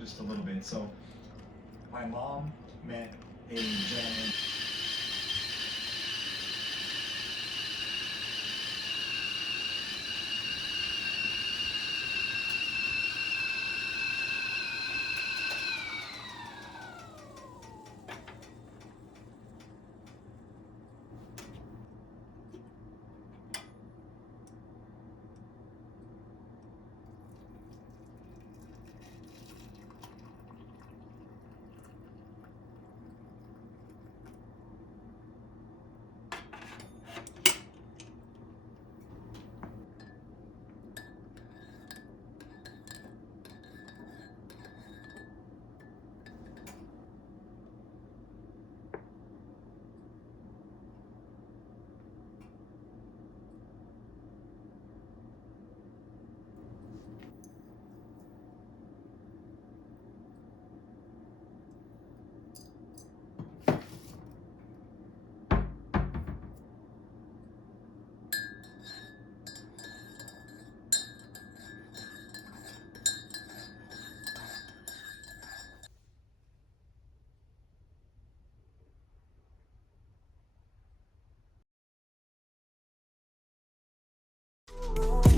just a little bit. So my mom met a gentleman.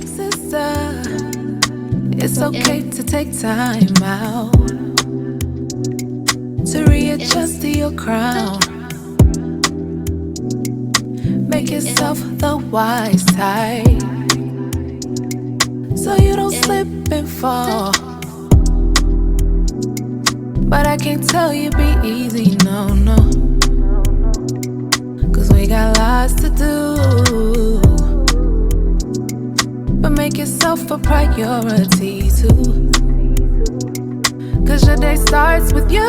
Sister, it's okay to take time out to readjust to your crown. Make yourself the wise type so you don't slip and fall. But I can't tell you be easy, no, no. Cause we got lots to do. But make yourself a priority too. Cause your day starts with you.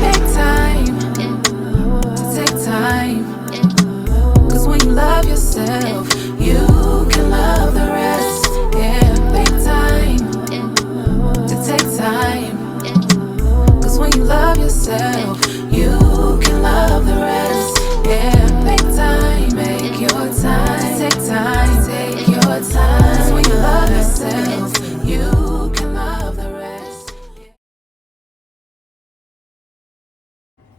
Make time to take time. Cause when you love yourself, you can love the rest. Yeah, make time to take time. Cause when you love yourself, you can love the rest. Yeah, make time, make your time. Take time, take your time. Cause when you love yourself, you can love the rest.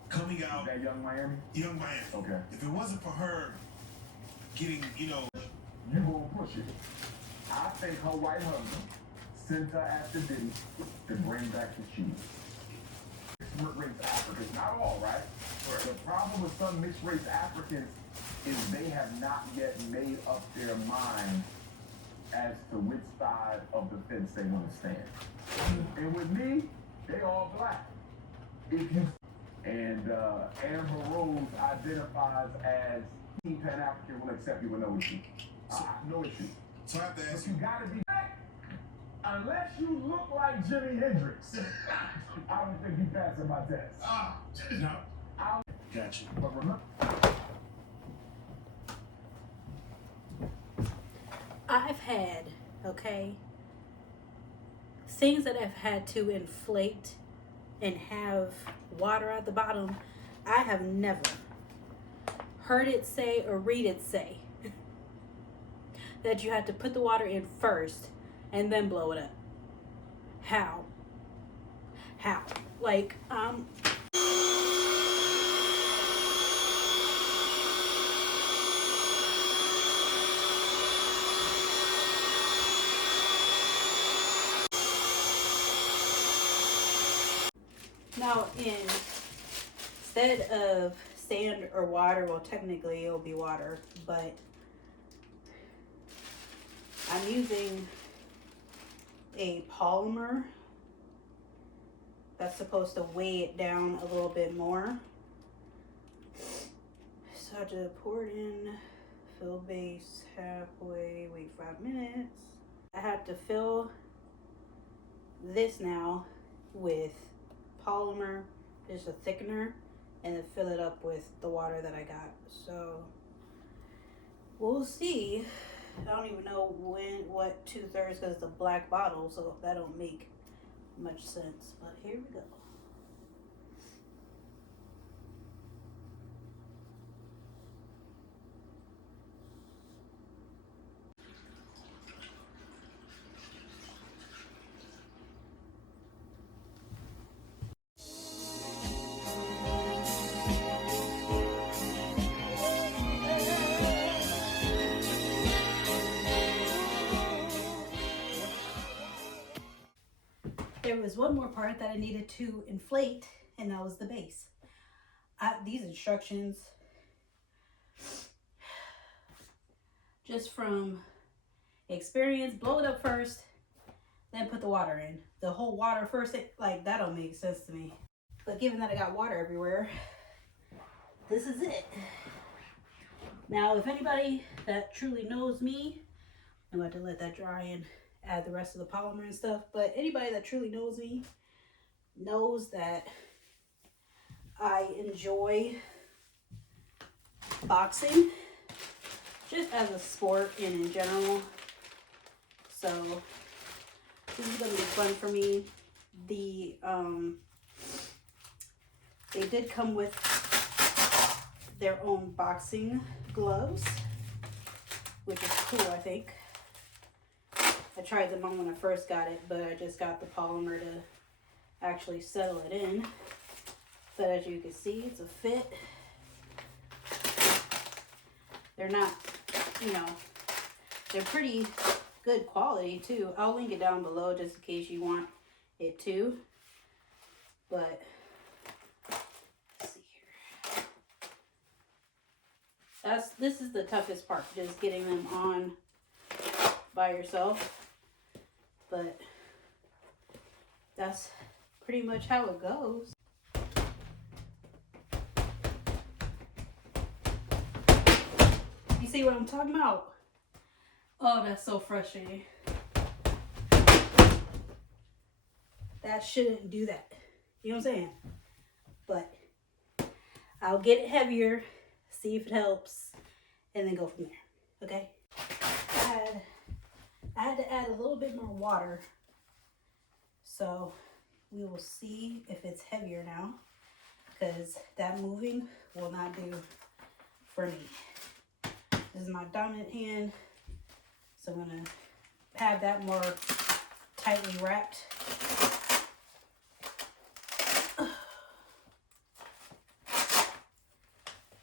Coming out. That Young Miami? Young Miami. Okay. If it wasn't for her getting, You gonna push it. I think her white husband sent her after Diddy to bring back the cheese. Mixed race Africans, not all, right? The problem with some mixed race Africans is they have not yet made up their mind as to which side of the fence they want to stand. And with me, they all black. If you and Amber Rose identifies as Team Pan African, will accept you with no issue. No issue. so I have to But ask you you. gotta be black. Unless you look like Jimi Hendrix, I don't think you passing my test. No. I'll Got you. but remember, I've had, okay, things that I've had to inflate and have water at the bottom. I have never heard it say or read it say that you had to put the water in first and then blow it up. How? Like, now instead of sand or water, well, technically it'll be water, but I'm using a polymer that's supposed to weigh it down a little bit more. So I just pour it in, fill base halfway, wait 5 minutes. I have to fill this now with polymer, just a thickener, and then fill it up with the water that I got. So we'll see. I don't even know what 2/3, because it's a black bottle, so that don't make much sense. But here we go. there was one more part that I needed to inflate, and that was the base. These instructions, just from experience, blow it up first, then put the water in. The whole water first, like, that don't make sense to me. But given that I got water everywhere, this is it. Now, if anybody that truly knows me, I'm about to let that dry and add the rest of the polymer and stuff, but anybody that truly knows me knows that I enjoy boxing just as a sport and in general. So this is gonna be fun for me. They did come with their own boxing gloves, which is cool, I think. I tried them on when I first got it, but I just got the polymer to actually settle it in. But as you can see, it's a fit. They're not, you know, they're pretty good quality too. I'll link it down below just in case you want it too. But let's see here. This is the toughest part, just getting them on by yourself. But that's pretty much how it goes. You see what I'm talking about? Oh, that's so frustrating. That shouldn't do that. You know what I'm saying? But I'll get it heavier, see if it helps, and then go from there. Okay? I had to add a little bit more water. So we will see if it's heavier now, because that moving will not do for me. This is my dominant hand, so I'm gonna have that more tightly wrapped.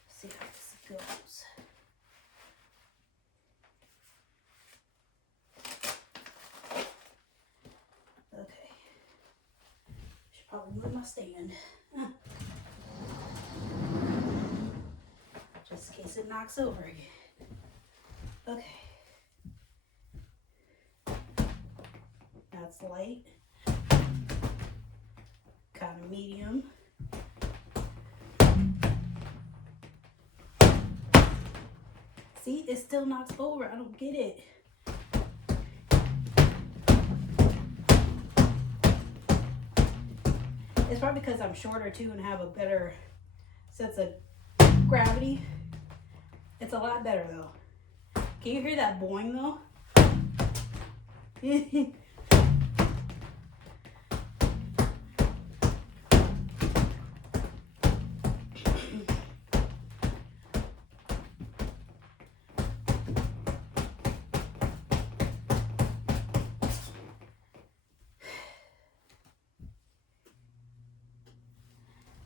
See how this goes. Okay, should probably move my stand. Just in case it knocks over again. Okay. That's light. Kind of medium. See, it still knocks over. I don't get it. It's probably because I'm shorter too and have a better sense of gravity. It's a lot better though. Can you hear that boing though?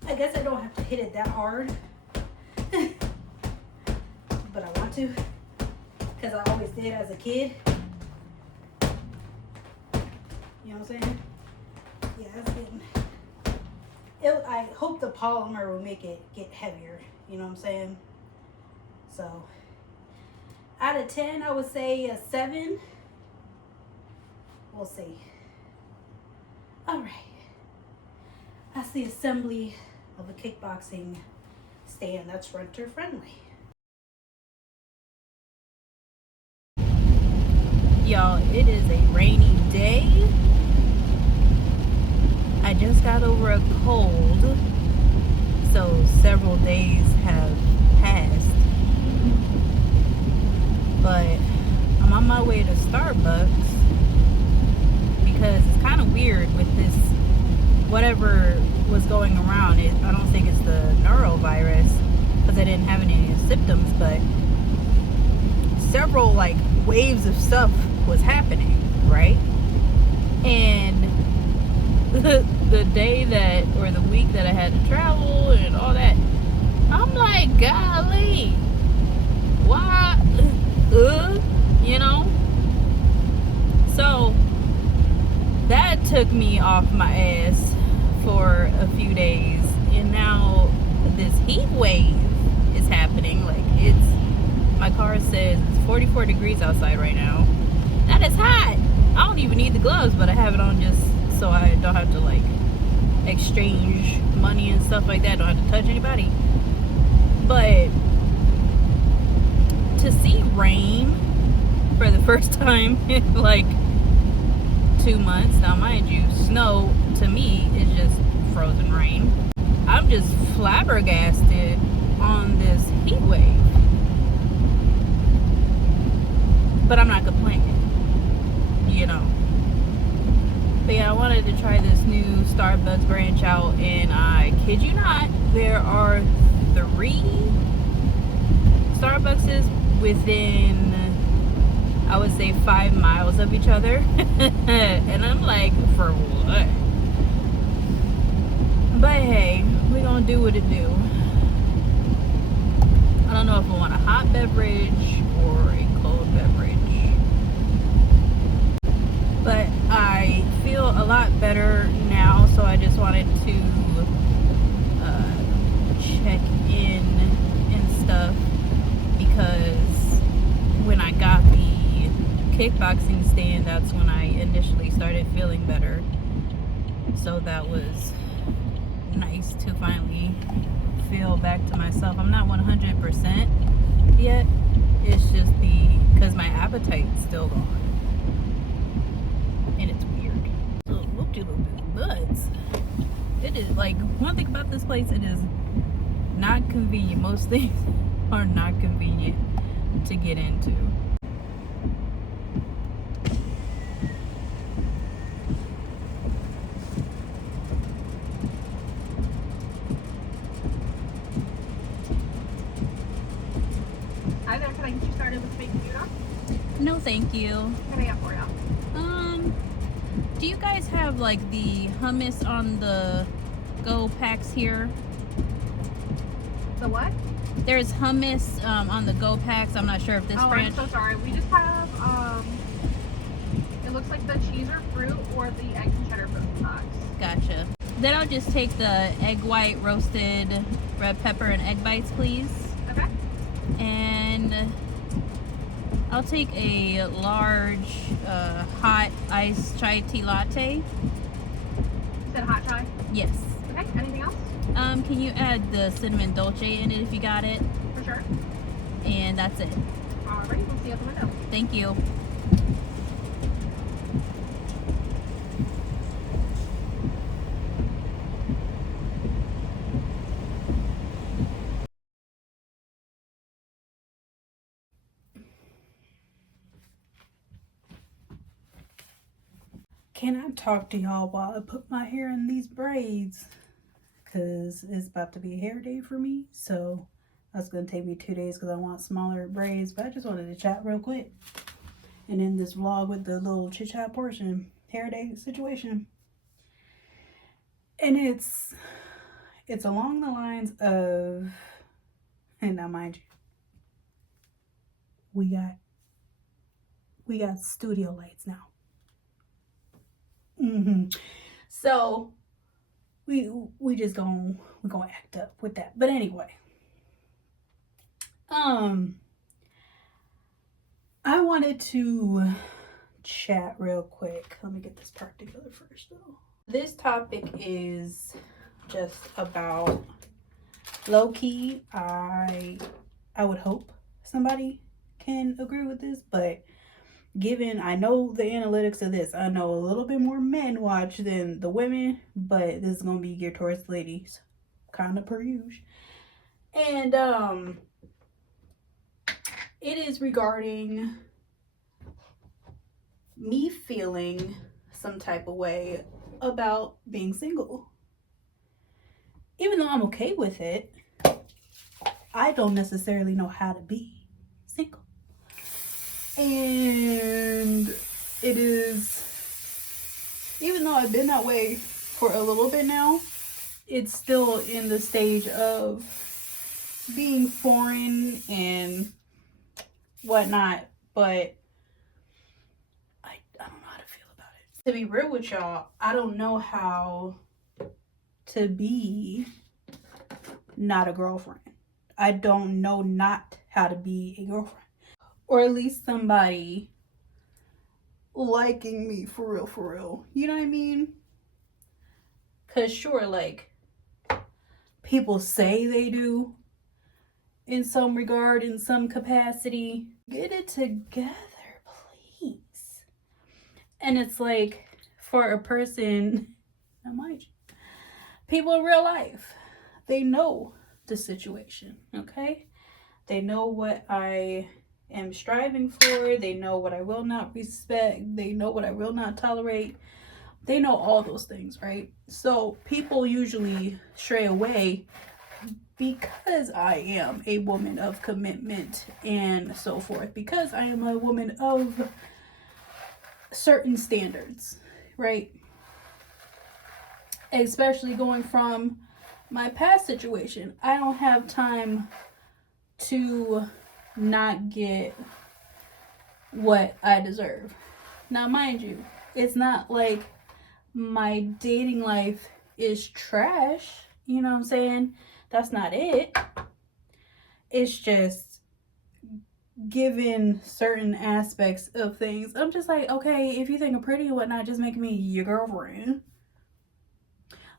I guess I don't have to hit it that hard, but I want to. Because I always did as a kid. You know what I'm saying? Yeah, it's getting... I hope the polymer will make it get heavier. You know what I'm saying? So, out of 10, I would say a 7. We'll see. Alright. That's the assembly of a kickboxing stand that's renter friendly. Y'all, it is a rainy day. I just got over a cold, so several days have passed. But I'm on my way to Starbucks because it's kind of weird with this, whatever was going around. I don't think it's the norovirus because I didn't have any symptoms, but several like waves of stuff was happening, right? And the day that, or the week that I had to travel and all that, I'm like, golly, why, you know? So that took me off my ass for a few days, and now this heat wave is happening. Like, my car says it's 44 degrees outside right now. That is hot. I don't even need the gloves, but I have it on just so I don't have to like exchange money and stuff like that. Don't have to touch anybody. But to see rain for the first time in like 2 months, now mind you, snow to me is just frozen rain. I'm just flabbergasted on this heat wave. But I'm not complaining, you know. But yeah, I wanted to try this new Starbucks branch out, and I kid you not, there are 3 Starbuckses within, I would say, 5 miles of each other. And I'm like, for what? But hey, we're gonna do what it do. I don't know if I want a hot beverage or a cold beverage. But I feel a lot better now, so I just wanted to check in and stuff, because when I got the kickboxing stand, that's when I initially started feeling better. So that was nice to finally feel back to myself. I'm not 100% yet. It's just because my appetite's still gone. And it's weird. So whoop-de-loop buds. It is like, one thing about this place, it is not convenient. Most things are not convenient to get into. Hi there, can I get you started with baked tuna? No, thank you. What can I have for you? Do you guys have like the hummus on the go packs here? The what? There's hummus on the go packs. I'm not sure if this branch. I'm so sorry. We just have, it looks like the cheese or fruit or the eggs and cheddar fruit box. Gotcha. Then I'll just take the egg white roasted red pepper and egg bites, please. Okay. And I'll take a large hot iced chai tea latte. You said hot chai? Yes. Okay, anything else? Can you add the cinnamon dolce in it if you got it? For sure. And that's it. Alrighty, we'll see you at the window. Thank you. Can I talk to y'all while I put my hair in these braids? Because it's about to be a hair day for me. So that's going to take me 2 days because I want smaller braids. But I just wanted to chat real quick. And in this vlog with the little chit chat portion, hair day situation. And it's along the lines of, and now mind you, we got studio lights now. So we just we're gonna act up with that. But anyway, I wanted to chat real quick. Let me get this part together first though. This topic is just about low-key. I would hope somebody can agree with this, but given I know the analytics of this, I know a little bit more men watch than the women, but this is gonna be geared towards the ladies, kind of per usual. And it is regarding me feeling some type of way about being single. Even though I'm okay with it, I don't necessarily know how to be single. And it is, even though I've been that way for a little bit now, it's still in the stage of being foreign and whatnot, but I don't know how to feel about it. To be real with y'all, I don't know how to be not a girlfriend. I don't know not how to be a girlfriend. Or at least somebody liking me for real. You know what I mean? Because sure, like, people say they do in some regard, in some capacity. Get it together, please. And it's like, for a person, now mind you, people in real life, they know the situation, okay? They know what I am striving for. They know what I will not respect. They know what I will not tolerate. They know all those things, right? So people usually stray away because I am a woman of commitment and so forth. Because I am a woman of certain standards, right? Especially going from my past situation. I don't have time to not get what I deserve. Now, mind you, it's not like my dating life is trash. You know what I'm saying? That's not it. It's just given certain aspects of things, I'm just like, okay, if you think I'm pretty and whatnot, just make me your girlfriend.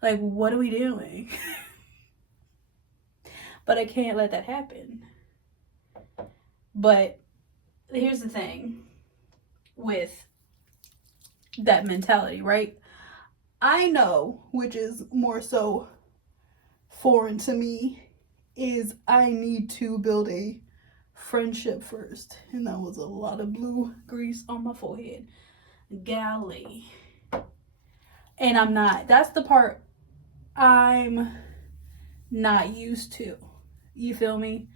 Like, what are we doing? But I can't let that happen. But here's the thing with that mentality, right? I know, which is more so foreign to me, is I need to build a friendship first. And that was a lot of blue grease on my forehead. Golly. And I'm not. That's the part I'm not used to. You feel me?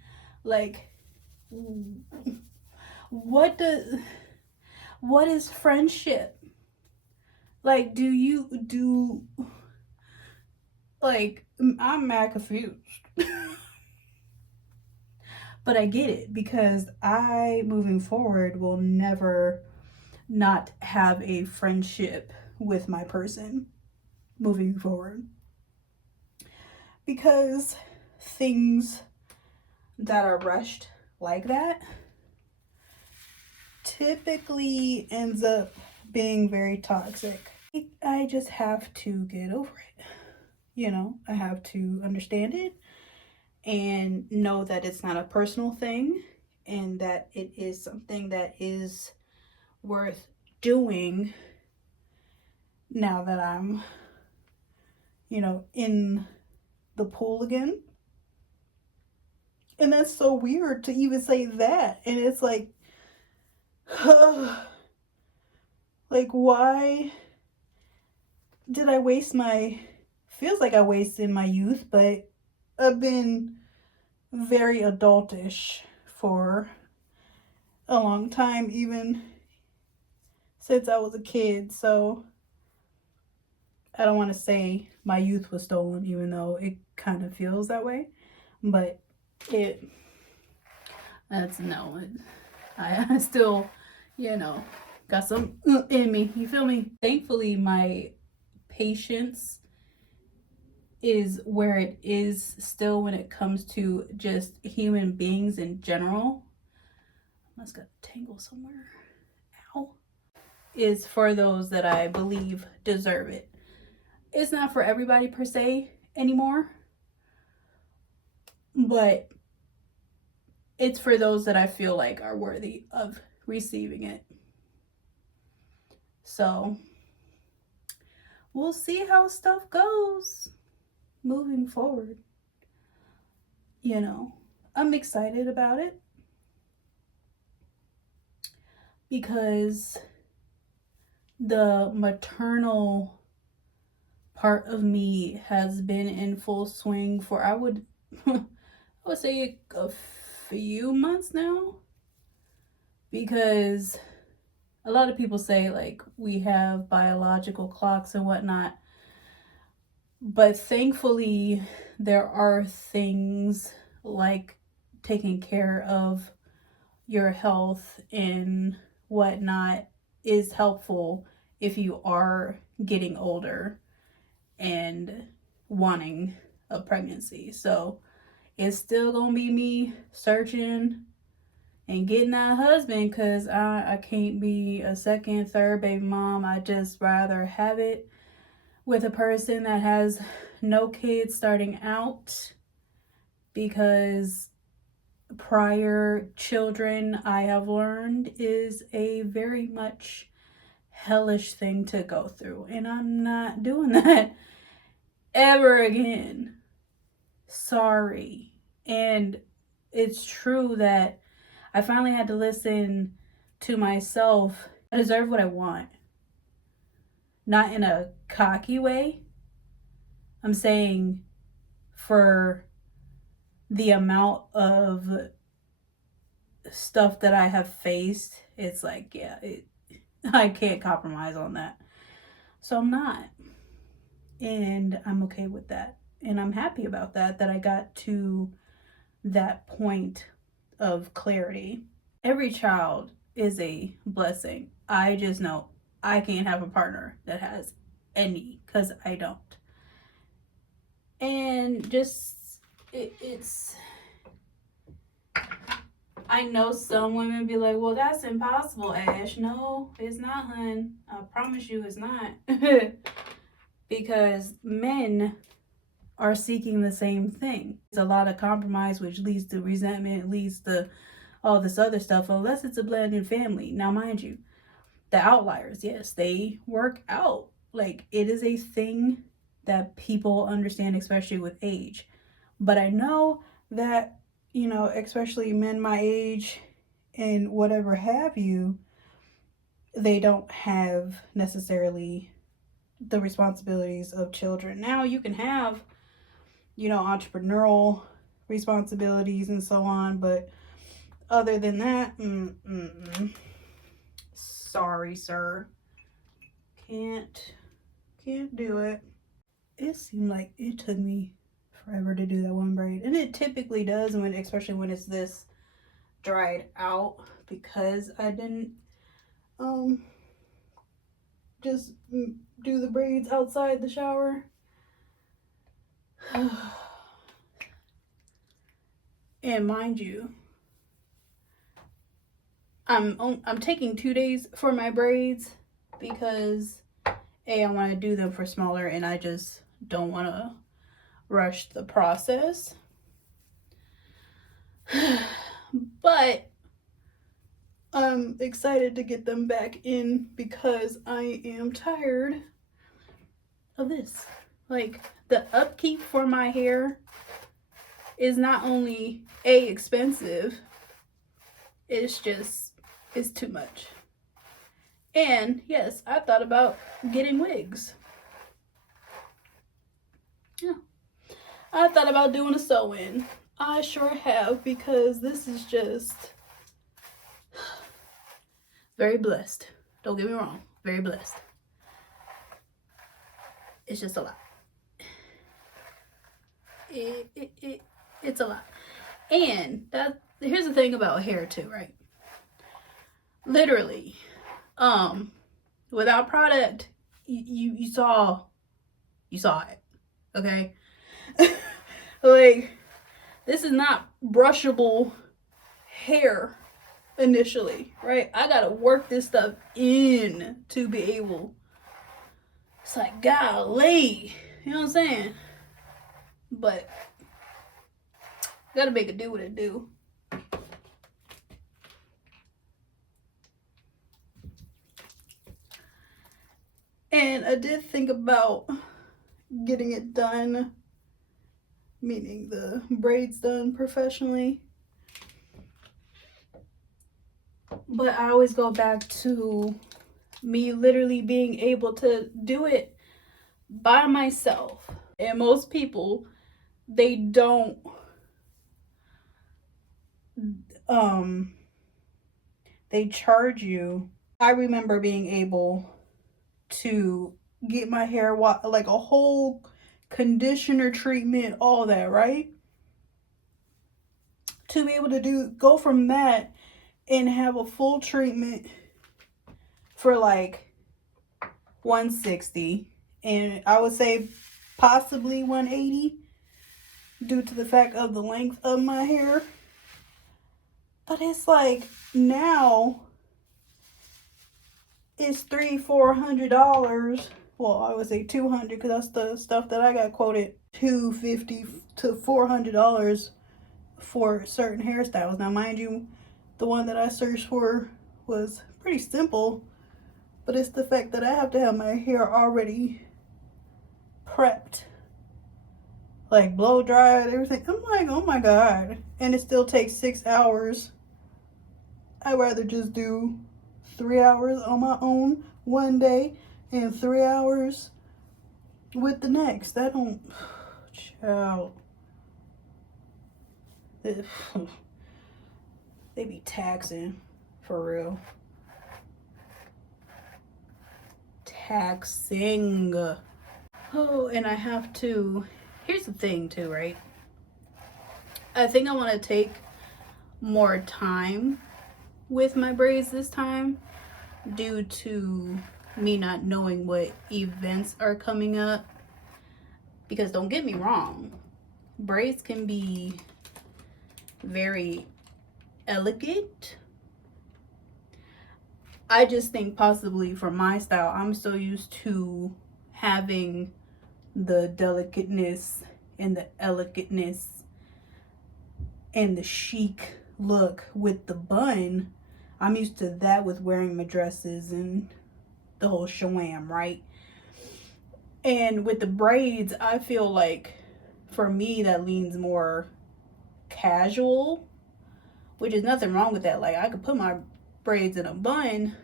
Like, what is friendship? Like, I'm mad confused. But I get it, because I, moving forward, will never not have a friendship with my person moving forward. Because things that are rushed like that typically ends up being very toxic. I just have to get over it. You know, I have to understand it and know that it's not a personal thing and that it is something that is worth doing now that I'm, you know, in the pool again. And that's so weird to even say that. And it's like, like, why did I waste feels like I wasted my youth, but I've been very adultish for a long time, even since I was a kid. So I don't want to say my youth was stolen, even though it kind of feels that way. But I still, you know, got some in me. You feel me? Thankfully, my patience is where it is still when it comes to just human beings in general. I must got a tangle somewhere. Ow. Is for those that I believe deserve it. It's not for everybody per se anymore, but it's for those that I feel like are worthy of receiving it. So we'll see how stuff goes moving forward. You know, I'm excited about it because the maternal part of me has been in full swing for I would say a few months now, because a lot of people say like we have biological clocks and whatnot, but thankfully there are things like taking care of your health and whatnot is helpful if you are getting older and wanting a pregnancy. So it's still gonna be me searching and getting that husband, because I can't be a second, third baby mom. I just rather have it with a person that has no kids starting out, because prior children, I have learned, is a very much hellish thing to go through, and I'm not doing that ever again. Sorry. And it's true that I finally had to listen to myself. I deserve what I want. Not in a cocky way. I'm saying for the amount of stuff that I have faced, it's like, yeah, I can't compromise on that. So I'm not. And I'm okay with that. And I'm happy about that I got to that point of clarity. Every child is a blessing. I just know I can't have a partner that has any, because I don't. And just, it's, I know some women be like, well, that's impossible, Ash. No, it's not, hun. I promise you it's not. Because men are seeking the same thing. It's a lot of compromise, which leads to resentment, leads to all this other stuff, unless it's a blended family. Now, mind you, the outliers, yes, they work out. Like, it is a thing that people understand, especially with age. But I know that, you know, especially men my age and whatever have you, they don't have necessarily the responsibilities of children. Now you can have, you know, entrepreneurial responsibilities and so on, but other than that, sorry, sir, can't do it. It seemed like it took me forever to do that one braid, and it typically does, when, especially when it's this dried out, because I didn't just do the braids outside the shower. And mind you, I'm taking 2 days for my braids, because I want to do them for smaller, and I just don't want to rush the process. But I'm excited to get them back in, because I am tired of this. Like, the upkeep for my hair is not only expensive, it's too much. And yes, I thought about getting wigs. Yeah, I thought about doing a sew-in. I sure have, because this is just very blessed. Don't get me wrong, very blessed. It's just a lot. It's a lot. And here's the thing about hair too, right? Literally, without product, you saw it, okay? Like, this is not brushable hair initially, right? I gotta work this stuff in to be able. It's like, golly, you know what I'm saying? But gotta make it do what it do. And I did think about getting it done, meaning the braids done professionally. But I always go back to me literally being able to do it by myself. And most people, they don't they charge you. I remember being able to get my hair like a whole conditioner treatment, all that, right? To be able to go from that and have a full treatment for like 160, and I would say possibly 180 due to the fact of the length of my hair. But it's like now it's $300-400. Well, I would say $200 because that's the stuff that I got quoted, $250 to $400 for certain hairstyles. Now, mind you, the one that I searched for was pretty simple, but it's the fact that I have to have my hair already prepped, like blow dried, everything. I'm like, oh my god. And it still takes 6 hours. I'd rather just do 3 hours on my own one day and 3 hours with the next. That don't, child. They be taxing, for real. Taxing. Oh, and I have to, here's the thing too, right? I think I want to take more time with my braids this time due to me not knowing what events are coming up. Because don't get me wrong, braids can be very elegant. I just think possibly for my style, I'm so used to having the delicateness and the elegantness and the chic look with the bun. I'm used to that with wearing my dresses and the whole shawam, right? And with the braids, I feel like for me that leans more casual, which is nothing wrong with that. Like, I could put my braids in a bun,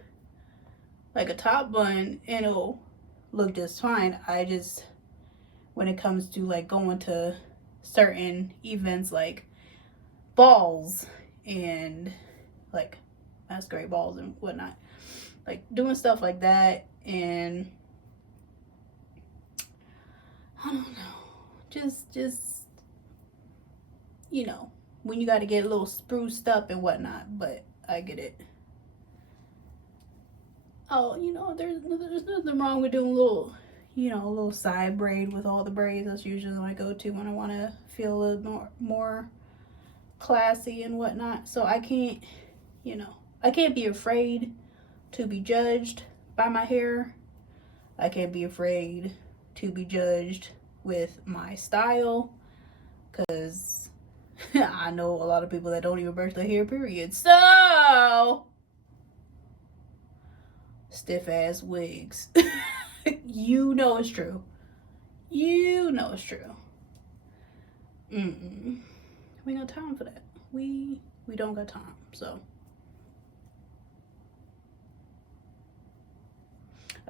like a top bun, and it'll look just fine. I just, when it comes to like going to certain events like balls and like masquerade balls and whatnot, like doing stuff like that, and I don't know, just you know, when you got to get a little spruced up and whatnot. But I get it. Oh, you know, there's nothing wrong with doing a little, you know, a little side braid with all the braids. That's usually what I go to when I want to feel a little more classy and whatnot. So I can't, you know, I can't be afraid to be judged by my hair. I can't be afraid to be judged with my style, because I know a lot of people that don't even brush their hair, period. So stiff ass wigs. You know it's true. You know it's true. We ain't got time for that. We don't got time. So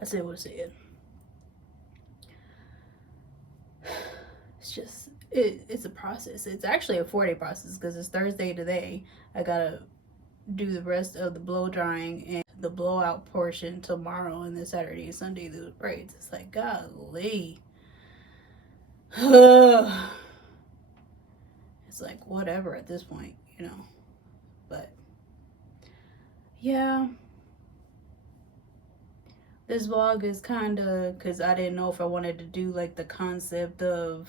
I said what I said. It's just, it's a process. It's actually a 4-day process because it's Thursday today. I gotta do the rest of the blow drying and the blowout portion tomorrow, and then Saturday and Sunday the braids. It's like, golly. It's like whatever at this point, you know. But yeah, this vlog is kind of, because I didn't know if I wanted to do like the concept of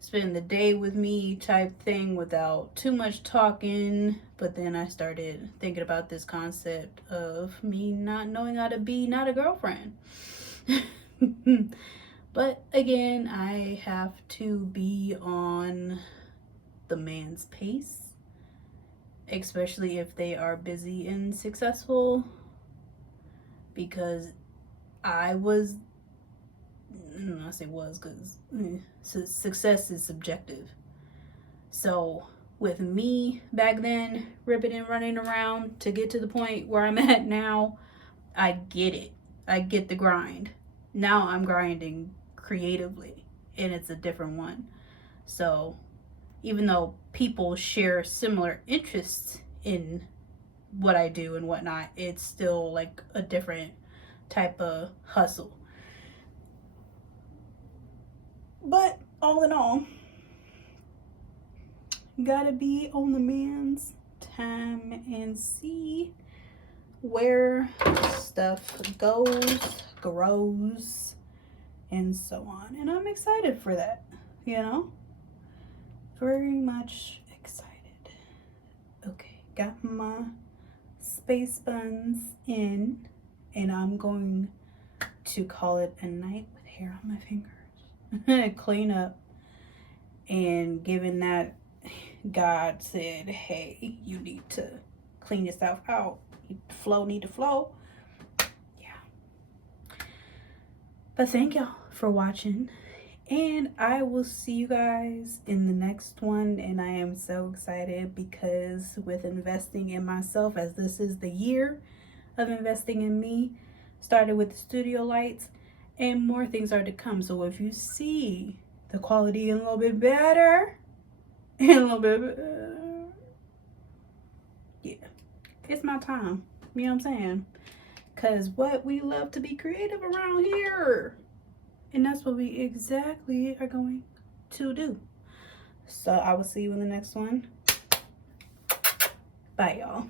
spend the day with me type thing without too much talking, but then I started thinking about this concept of me not knowing how to be not a girlfriend. But again, I have to be on the man's pace, especially if they are busy and successful, because I say was because success is subjective. So with me back then ripping and running around to get to the point where I'm at now, I get it. I get the grind. Now I'm grinding creatively, and it's a different one. So even though people share similar interests in what I do and whatnot, it's still like a different type of hustle. But all in all, gotta be on the man's time and see where stuff goes, grows, and so on. And I'm excited for that, you know? Very much excited. Okay, got my space buns in, and I'm going to call it a night with hair on my fingers. Clean up. And given that God said, hey, you need to clean yourself out, need to flow. Yeah. But thank y'all for watching, and I will see you guys in the next one. And I am so excited because with investing in myself, as this is the year of investing in me, started with the studio lights, and more things are to come. So if you see the quality a little bit better, and a little bit better, yeah, it's my time. You know what I'm saying? Because what we love to be creative around here. And that's what we exactly are going to do. So I will see you in the next one. Bye, y'all.